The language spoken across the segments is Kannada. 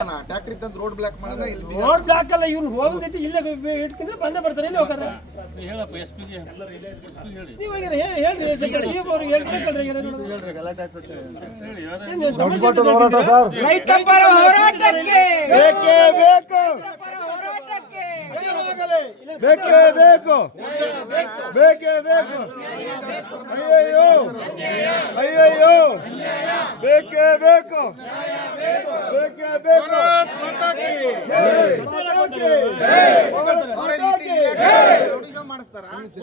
ಟ್ಯಾಕ್ಟ್ರಿ ತಂದು ರೋಡ್ ಬ್ಲಾಕ್ ಮಾಡೋಣ. ಇಲ್ಲಿ ರೋಡ್ ಬ್ಲಾಕ್ ಅಲ್ಲ, ಇವ್ರು ಹೋಗದೈತಿ ಇಲ್ಲೇ ಇಟ್ಕೊಂಡ್ರೆ ಬಂದೇ ಬರ್ತಾರೆ. ಇಲ್ಲಿ ಹೋಗಾರ ಹೇಳಪ್ಪ ಎಸ್ ಪಿ ಹೇಳಿ ನೀವು ಹೇಳ್ರಿ ರೈತಪರ ಹೋರಾಟಕ್ಕೆ ಬೇಕೇ ಬೇಕು, ಬೇಕೇ ಬೇಕು, ಬೇಕೇ ಬೇಕು. ಅಯ್ಯಯ್ಯೋ ಅಯ್ಯಯ್ಯೋ, ಬೇಕೇ ಬೇಕು, ಬೇಕೇ ಬೇಕು.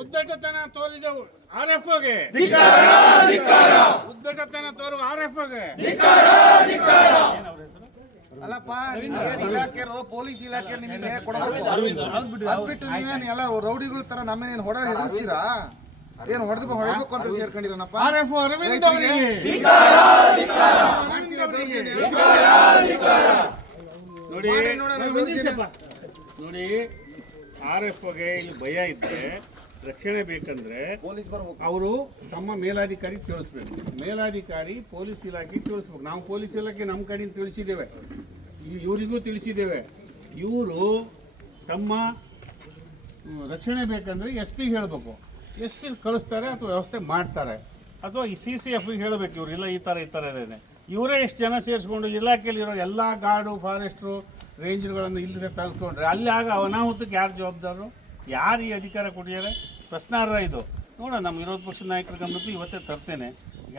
ಉದ್ದಟತನ ತೋರಿದೆವು RFOಗೆ, ಉದ್ದಟತನ ತೋರುವ RFOಗೆ. ಅಲ್ಲಪ್ಪ, ಇಲಾಖೆರು ಪೊಲೀಸ್ ಇಲಾಖೆ ನಿಮಗೆ ಕೊಡಬೇಕು. ಅದ್ಬಿಟ್ಟು ನೀವೇನು ಎಲ್ಲ ರೌಡಿಗಳ ತರ ನಮ್ಮನೇನು ಹೊಡ ಹೆದರ್ಸ್ತೀರಾ? ಏನು ಹೊಡೆದಬೇಕು ಅಂತ ಸೇರ್ಕೊಂಡಿರೋನಪ್ಪ. RFO ಅರವಿಂದ್ ಅವರಿಗೆ ನೋಡಿ, RFOಗೆ ಇಲ್ಲಿ ಭಯ ಇದ್ರೆ, ರಕ್ಷಣೆ ಬೇಕಂದ್ರೆ ಪೊಲೀಸ್ ಬರ್ಬೇಕು. ಅವರು ತಮ್ಮ ಮೇಲಾಧಿಕಾರಿ ತಿಳಿಸ್ಬೇಕು. ಮೇಲಾಧಿಕಾರಿ ಪೊಲೀಸ್ ಇಲಾಖೆ ತಿಳಿಸ್ಬೇಕು. ನಾವು ಪೊಲೀಸ್ ಇಲಾಖೆ ನಮ್ಮ ಕಡೆಯಿಂದ ತಿಳಿಸಿದ್ದೇವೆ, ಇವರಿಗೂ ತಿಳಿಸಿದ್ದೇವೆ. ಇವರು ತಮ್ಮ ರಕ್ಷಣೆ ಬೇಕಂದ್ರೆ SP ಹೇಳಬೇಕು. SP ಕಳಿಸ್ತಾರೆ ಅಥವಾ ವ್ಯವಸ್ಥೆ ಮಾಡ್ತಾರೆ, ಅಥವಾ ಈ CCF ಹೇಳಬೇಕು. ಇವರು ಇಲ್ಲ ಈ ಥರ ಇದೇನೆ. ಇವರೇ ಎಷ್ಟು ಜನ ಸೇರಿಸ್ಕೊಂಡು ಇಲಾಖೆಯಲ್ಲಿರೋ ಎಲ್ಲ ಗಾರ್ಡು, ಫಾರೆಸ್ಟ್ರು, ರೇಂಜರ್ಗಳನ್ನು ಇಲ್ಲದೆ ತರಿಸ್ಕೊಂಡ್ರೆ ಅಲ್ಲಿ ಆಗ ಅನಾಹುತಕ್ಕೆ ಯಾರು ಜವಾಬ್ದಾರರು? ಯಾರು ಈ ಅಧಿಕಾರ ಕೊಟ್ಟಿದ್ದಾರೆ? ಪ್ರಶ್ನಾರ್ಹ ಇದು. ನೋಡೋಣ, ನಮ್ಮ ವಿರೋಧ ಪಕ್ಷದ ನಾಯಕರ ಗಮನಕ್ಕೂ ಇವತ್ತೇ ತರ್ತೇನೆ.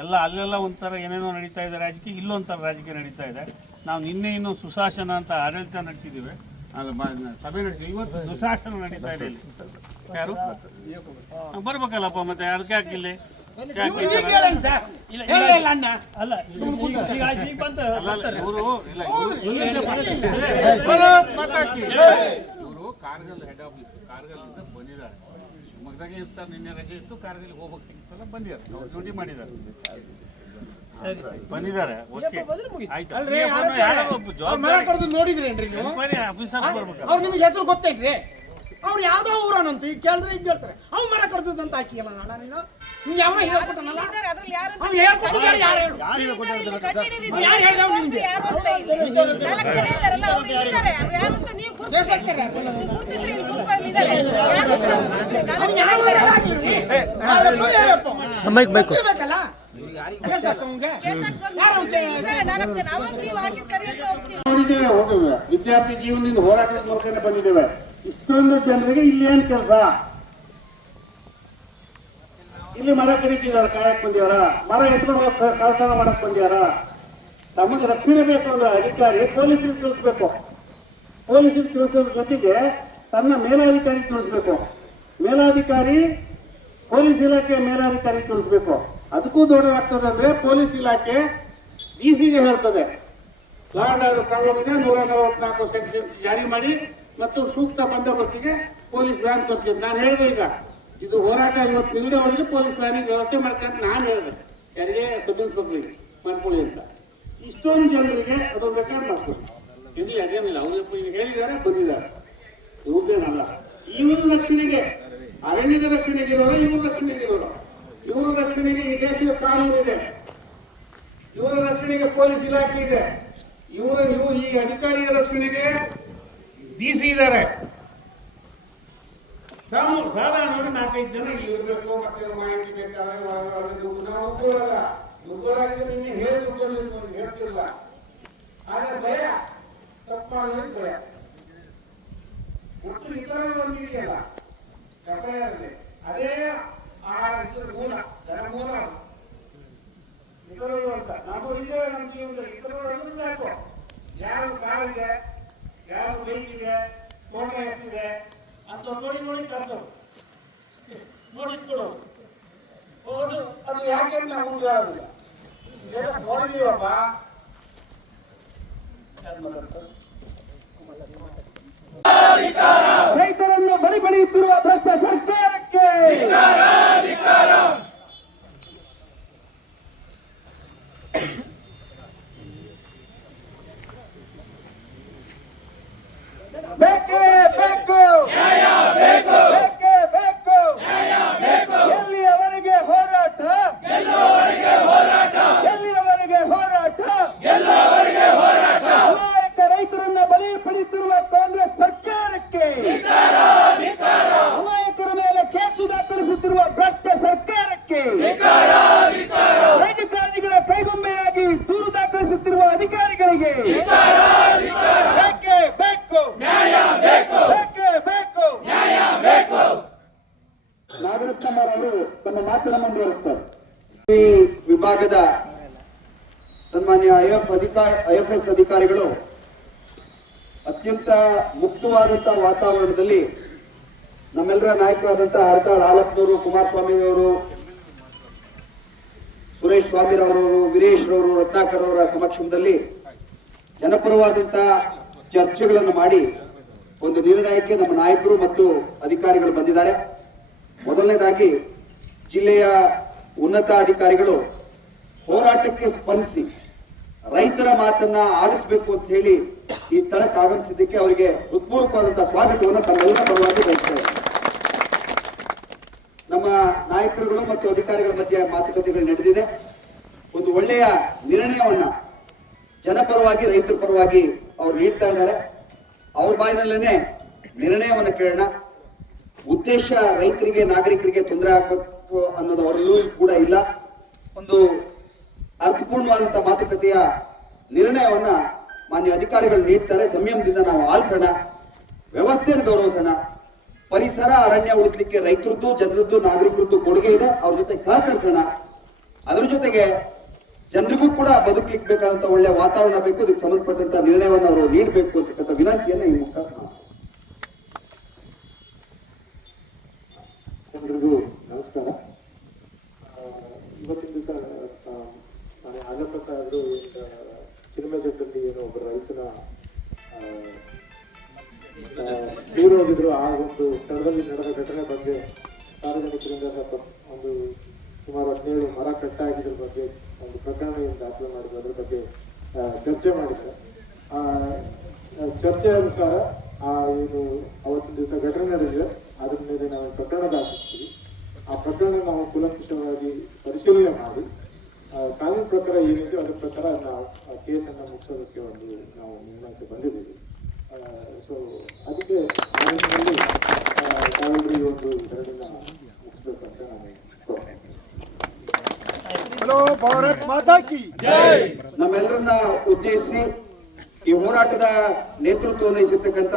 ಎಲ್ಲ ಅಲ್ಲೆಲ್ಲ ಒಂಥರ ಏನೇನೋ ನಡೀತಾ ಇದೆ ರಾಜಕೀಯ, ಇಲ್ಲೊಂಥರ ರಾಜಕೀಯ ನಡೀತಾ ಇದೆ. ನಾವು ನಿನ್ನೆ ಇನ್ನೂ ಸುಶಾಸನ ಅಂತ ಆಡಳಿತ ನಡೆಸಿದ್ದೀವಿ, ಅದು ಸಭೆ ನಡೆಸಿ. ಇವತ್ತು ದುಶಾಸನ ನಡೀತಾ ಇದೆ ಇಲ್ಲಿ. ಯಾರು ಬರ್ಬೇಕಲ್ಲಪ್ಪ, ಮತ್ತೆ ಅದಕ್ಕೆ ಹಾಕಿಲ್ಲ ಕಾರ್ಗಲ್ ಹೆಡ್ ಆಫೀಸ್, ಕಾರ್ಗಲ್ನಿಂದ ಬಂದಿದ್ದಾರೆ. ಶಿವಮೊಗ್ಗದಾಗೆ ಇರ್ತಾರೆ, ನಿನ್ನೆ ರಜೆ ಇತ್ತು, ಕಾರ್ಗಲ್ ಹೋಗ್ಬೇಕಿತ್ತಲ್ಲ, ಬಂದಿದ್ದಾರೆ, ಡ್ಯೂಟಿ ಮಾಡಿದ್ದಾರೆ, ಬಂದಿದ್ದಾರೆ. ನೋಡಿದ್ರೇನ್ರಿ ನೀವು? ಅವ್ರು ನಿಮ್ಗೆ ಹೆಸರು ಗೊತ್ತೇನ್ರಿ? ಅವ್ರು ಯಾವ್ದೋ ಊರನಂತ ಈಗ ಕೇಳಿದ್ರೆ ಈಗ ಹೇಳ್ತಾರೆ ಅವ್ನು ಮರ ಕಡ್ದದಂತ ಹಾಕಿಲ್ಲ ಅಣ್ಣ. ನೀನು ನಿಮ್ಗೆ ಯಾವ ಹೇಳ್ಕೊಟ್ಟನಲ್ಲ, ಅವ್ನು ಹೇಳ್ಕೊಟ್ಟಿದ್ದಾರೆ. ಯಾರು ಹೇಳು, ಯಾರು ಹೇಳ್ದವ್ ನಿಮ್ಗೆ? ಬೇಕಲ್ಲ ವಿದ್ಯಾರ್ಥಿ ಜೀವನದಿಂದ ಹೋರಾಟದ ಮೂಲಕನೇ ಬಂದಿದ್ದೇವೆ. ಇಷ್ಟೊಂದು ಜನರಿಗೆ ಇಲ್ಲಿ ಏನ್ ಕೆಲಸ? ಇಲ್ಲಿ ಮರ ಕಡಿತಿದಾರ, ಕಾಯಕ್ ಬಂದಿದಾರ, ಮರ ಎತ್ಕೊಂಡು ಕಳ್ತನ ಮಾಡಕ್ ಬಂದಿದಾರ. ತಮಗೆ ರಕ್ಷಣೆ ಬೇಕು ಅಂದ್ರೆ ಅಧಿಕಾರಿ ಪೊಲೀಸರಿಗೆ ತಿಳಿಸ್ಬೇಕು. ಪೊಲೀಸರಿಗೆ ತಿಳಿಸೋದ್ರ ಜೊತೆಗೆ ತನ್ನ ಮೇಲಾಧಿಕಾರಿ ತಿಳಿಸ್ಬೇಕು. ಮೇಲಾಧಿಕಾರಿ ಪೊಲೀಸ್ ಇಲಾಖೆ ಮೇಲಾಧಿಕಾರಿ ತಿಳಿಸ್ಬೇಕು. ಅದಕ್ಕೂ ದೊಡ್ಡದಾಗ್ತದೆ ಅಂದ್ರೆ ಪೊಲೀಸ್ ಇಲಾಖೆ DCಗೆ ಹೇಳ್ತದೆ, ಲಾಂಡ್ ಆರ್ಡರ್ ಪ್ರಾಬ್ಲಮ್ ಇದೆ, 144 ಸೆಕ್ಷನ್ಸ್ ಜಾರಿ ಮಾಡಿ ಮತ್ತು ಸೂಕ್ತ ಬಂದೋಬಸ್ತಿಗೆ ಪೊಲೀಸ್ ವ್ಯಾನ್ ತೋರಿಸಿದ್ರು. ನಾನು ಹೇಳಿದೆ, ಈಗ ಇದು ಹೋರಾಟ ಇವತ್ತು ನಿಲ್ಲದೆ ಹೋದ್ರೆ ಪೊಲೀಸ್ ವ್ಯಾನಿಗೆ ವ್ಯವಸ್ಥೆ ಮಾಡ್ತಾರೆ ನಾನು ಹೇಳಿದೆ. ಯಾರಿಗೆ? ಸಬ್ ಇನ್ಸ್ಪೆಕ್ಟರ್ಗೆ ಮಾಡ್ಕೊಳ್ಳಿ ಅಂತ. ಇಷ್ಟೊಂದು ಜನರಿಗೆ ಅದೊಂದು ರೆಕಾರ್ಡ್ ಮಾಡ್ಕೊಳ್ಳಿ. ಇರಲಿ, ಅದೇನಿಲ್ಲ, ಅವ್ರು ಹೇಳಿದ್ದಾರೆ, ಬಂದಿದ್ದಾರೆ, ಇವ್ರದ್ದೇನಲ್ಲ. ಇವ್ರ ರಕ್ಷಣೆಗೆ, ಅರಣ್ಯದ ರಕ್ಷಣೆಗೆ ಇರೋರು, ಇವ್ರ ರಕ್ಷಣೆಗೆ ಇರೋರು, ಇವರ ರಕ್ಷಣೆಗೆ ಈ ದೇಶದ ಕಾನೂನು ಇದೆ, ಇವರ ರಕ್ಷಣೆಗೆ ಪೊಲೀಸ್ ಇಲಾಖೆ ಇದೆ, ಇವು ಈ ಅಧಿಕಾರಿಯ ರಕ್ಷಣೆಗೆ DC ಇದ್ದಾರೆ. ಸಾಧಾರಣ ನೋಡಿ 4-5 ಜನ ಇಲ್ಲಿ ಇರಬೇಕು. ಮತ್ತೆ ಮಾಹಿತಿ ಬೇಕಾದ್ರೆ ನಿನ್ನೆ ಹೇಳ್ತಿಲ್ಲ, ಆದ್ರೆ ಭಯ ತಪ್ಪು ಮಾಡಿದ್ರೆ ಭಯ. ಮತ್ತು ಇತರ ಒಂದು ಇದೆಯಲ್ಲ ಕಥೆಯಲ್ಲಿ, ಅದೇ ಮೂಲ ಜನಮೂಲ ಇತರರು ಅಂತ ನಾವು ಇದ್ದೇವೆ. ನಮ್ಮ ಜೀವನದಲ್ಲಿ ಇತರರು ಸಾಕು. ಯಾರು ಕಾರಿದೆ, ಯಾರು ಬೈಕ್ ಇದೆ, ಫೋಟೋ ಹೆಚ್ಚಿದೆ ಅಂತ ನೋಡಿ ಕರ್ಸೋದು, ನೋಡಿಸ್ಕೊಡೋದು, ಹೋದ್ರು. ಅದು ಯಾಕೆ ಅಂತ ನಾವು ಹೇಳೋದಿಲ್ಲ. ನೋಡಿದೀವಪ್ಪ, ರೈತರನ್ನು ಬಲಿ ಪಡೆಯುತ್ತಿರುವ ಭ್ರಷ್ಟ ಸರ್ಕಾರಕ್ಕೆ ಬೇಕೇ ಬೇಕು, ಬೇಕೇ ಬೇಕು. ಎಲ್ಲಿಯವರೆಗೆ ಹೋರಾಟ, ಎಲ್ಲಿಯವರೆಗೆ ಹೋರಾಟ, ನಾಯಕ ರೈತ ಪಡೆಯುತ್ತಿರುವ ಕಾಂಗ್ರೆಸ್ ಸರ್ಕಾರಕ್ಕೆ, ಅಮಾಯಕರ ಮೇಲೆ ಕೇಸು ದಾಖಲಿಸುತ್ತಿರುವ ಭ್ರಷ್ಟ ಸರ್ಕಾರಕ್ಕೆ, ರಾಜಕಾರಣಿಗಳ ಕೈಗೊಂಬೆಯಾಗಿ ದೂರು ದಾಖಲಿಸುತ್ತಿರುವ ಅಧಿಕಾರಿಗಳಿಗೆ ಬೇಕೇ ಬೇಕು, ಬೇಕೇ ಬೇಕು. ನಾಗರತ್ನಮ್ಮರ್ ಅವರು ತಮ್ಮ ಮಾತನ್ನು ಮುಂದುವರಿಸ್ತಾರೆ. ಈ ವಿಭಾಗದ ಸನ್ಮಾನ್ಯ ಐಎಫ್ಎಸ್ ಅಧಿಕಾರಿಗಳು ಅತ್ಯಂತ ಮುಕ್ತವಾದಂತಹ ವಾತಾವರಣದಲ್ಲಿ ನಮ್ಮೆಲ್ಲರ ನಾಯಕರಾದಂತಹ ಹರತಾಳ್ ಹಾಲಪ್ಪನವರು, ಕುಮಾರಸ್ವಾಮಿ ಅವರು, ಸುರೇಶ್ ಸ್ವಾಮಿರವರು, ವೀರೇಶ್ ರವರು, ರತ್ನಾಕರ್ ಅವರ ಸಮಕ್ಷಮದಲ್ಲಿ ಜನಪರವಾದಂತಹ ಚರ್ಚೆಗಳನ್ನು ಮಾಡಿ ಒಂದು ನಿರ್ಣಯಕ್ಕೆ ನಮ್ಮ ನಾಯಕರು ಮತ್ತು ಅಧಿಕಾರಿಗಳು ಬಂದಿದ್ದಾರೆ. ಮೊದಲನೇದಾಗಿ ಜಿಲ್ಲೆಯ ಉನ್ನತ ಅಧಿಕಾರಿಗಳು ಹೋರಾಟಕ್ಕೆ ಸ್ಪಂದಿಸಿ ರೈತರ ಮಾತನ್ನ ಆಲಿಸಬೇಕು ಅಂತ ಹೇಳಿ ಈ ಸ್ಥಳಕ್ಕೆ ಆಗಮಿಸಿದ್ದಕ್ಕೆ ಅವರಿಗೆ ಹೃತ್ಪೂರ್ವಕವಾದಂತಹ ಸ್ವಾಗತವನ್ನು ತಮ್ಮೆಲ್ಲರ ಪರವಾಗಿ ಬಯಸ್ತೇವೆ. ನಮ್ಮ ನಾಯಕರುಗಳು ಮತ್ತು ಅಧಿಕಾರಿಗಳ ಮಧ್ಯೆ ಮಾತುಕತೆಗಳು ನಡೆದಿದೆ. ಒಂದು ಒಳ್ಳೆಯ ನಿರ್ಣಯವನ್ನ ಜನಪರವಾಗಿ ರೈತರ ಪರವಾಗಿ ಅವ್ರು ನೀಡ್ತಾ ಇದ್ದಾರೆ. ಅವ್ರ ಬಾಯಿನಲ್ಲೇನೆ ನಿರ್ಣಯವನ್ನು ಕೇಳೋಣ. ಉದ್ದೇಶ ರೈತರಿಗೆ, ನಾಗರಿಕರಿಗೆ ತೊಂದರೆ ಆಗ್ಬೇಕು ಅನ್ನೋದು ಅವರಲ್ಲೂ ಕೂಡ ಇಲ್ಲ. ಒಂದು ಅರ್ಥಪೂರ್ಣವಾದಂತಹ ಮಾತುಕತೆಯ ನಿರ್ಣಯವನ್ನ ಮಾನ್ಯ ಅಧಿಕಾರಿಗಳು ನೀಡ್ತಾರೆ. ಸಂಯಮದಿಂದ ನಾವು ಆಲಿಸೋಣ, ವ್ಯವಸ್ಥೆಯನ್ನು ಗೌರವಿಸೋಣ. ಪರಿಸರ, ಅರಣ್ಯ ಉಳಿಸ್ಲಿಕ್ಕೆ ರೈತರದ್ದು, ಜನರದ್ದು, ನಾಗರಿಕರದ್ದು ಕೊಡುಗೆ ಇದೆ. ಅವ್ರ ಜೊತೆಗೆ ಸಹಕರಿಸೋಣ. ಅದರ ಜೊತೆಗೆ ಜನರಿಗೂ ಕೂಡ ಬದುಕಲಿಕ್ಕೆ ಬೇಕಾದಂತ ಒಳ್ಳೆ ವಾತಾವರಣ ಬೇಕು. ಇದಕ್ಕೆ ಸಂಬಂಧಪಟ್ಟಂತ ನಿರ್ಣಯವನ್ನು ಅವರು ನೀಡಬೇಕು ಅಂತಕ್ಕಂಥ ವಿನಂತಿಯನ್ನ ಈ ಮುಖ. ಎಲ್ರಿಗೂ ನಮಸ್ಕಾರ. ಇವತ್ತಿನ ದಿವಸ ಹಾಲಪ್ಪ ಸಾಹೇಬರು ಚಿನ್ನಮಜೆಟ್ಟಲ್ಲಿ ಏನೋ ಒಬ್ಬ ರೈತನ ದೂರ ಹೋಗಿದ್ರು. ಆ ಒಂದು ಸ್ಥಳದಲ್ಲಿ ನಡೆದ ಘಟನೆ ಬಗ್ಗೆ ಸಾರ್ವಜನಿಕರಿಂದ ಒಂದು ಸುಮಾರು 17 ಮರ ಕಟ್ಟಾಗಿದ್ರ ಬಗ್ಗೆ ಒಂದು ಪ್ರಕರಣ ದಾಖಲೆ ಮಾಡಿದ್ರು. ಅದ್ರ ಬಗ್ಗೆ ಚರ್ಚೆ ಮಾಡಿದ್ದಾರೆ. ಚರ್ಚೆ ಅನುಸಾರ ಏನು ಅವತ್ತಿನ ದಿವಸ ಘಟನೆ ನಡೆದಿದೆ, ಅದ್ರ ಮೇಲೆ ನಾವು ಪ್ರಕರಣ ದಾಖಲಿಸ್ತೀವಿ. ಆ ಪ್ರಕರಣ ನಾವು ಕೂಲಂಕಷವಾಗಿ ಪರಿಶೀಲನೆ ಮಾಡಿ ಕಾನೂನು ಪ್ರಕಾರ ಏನಿದೆ ಅದ್ರ ಪ್ರಕಾರ ನಾವು ಕೇಸನ್ನು ಮುಗಿಸೋದಕ್ಕೆ ಒಂದು ನಾವು ನಿರ್ಣಯಕ್ಕೆ ಬಂದಿದ್ದೀವಿ. ಸೊ ಅದಕ್ಕೆ ತಾವೆಲ್ಲರೂ ಈ ಒಂದು ಧರಣಿನ ಮುಗಿಸ್ಬೇಕಂತ ನಾನು ನಮ್ಮೆಲ್ಲರನ್ನ ಉದ್ದೇಶಿಸಿ ಈ ಹೋರಾಟದ ನೇತೃತ್ವವನ್ನು ವಹಿಸಿರ್ತಕ್ಕಂಥ